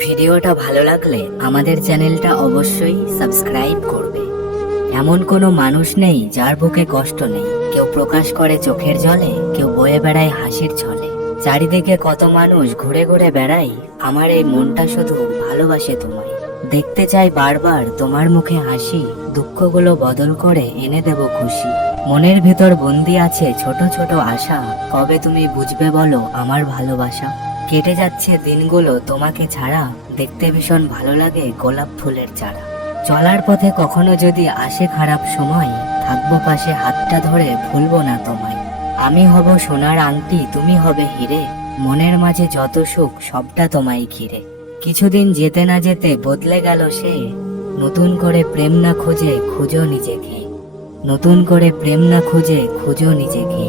ভিডিওটা ভালো লাগলে আমাদের চ্যানেলটা অবশ্যই সাবস্ক্রাইব করবে। এমন কোনো মানুষ নেই যার বুকে কষ্ট নেই। কেউ প্রকাশ করে চোখের জলে, কেউ বয়ে বেড়ায় হাসির ছলে। চারিদিকে কত মানুষ ঘুরে ঘুরে বেড়াই, আমার এই মনটা শুধু ভালোবাসে তোমায়। দেখতে চাই বারবার তোমার মুখে হাসি, দুঃখগুলো বদল করে এনে দেব খুশি। মনের ভিতর বন্দি আছে ছোট ছোট আশা, কবে তুমি বুঝবে বলো আমার ভালোবাসা। কেটে যাচ্ছে দিনগুলো তোমাকে ছাড়া, দেখতে ভীষণ ভালো লাগে গোলাপ ফুলের চারা। চলার পথে কখনো যদি আসে খারাপ সময়, থাকবো পাশে হাতটা ধরে ভুলবো না তোমায়। আমি হব সোনার আংটি, তুমি হবে হিরে, মনের মাঝে যত সুখ সবটা তোমায় ঘিরে। কিছুদিন যেতে না যেতে বদলে গেল সে, নতুন করে প্রেম না খুঁজে খুঁজো নিজেকে। নতুন করে প্রেম না খুঁজে খুঁজো নিজেকে।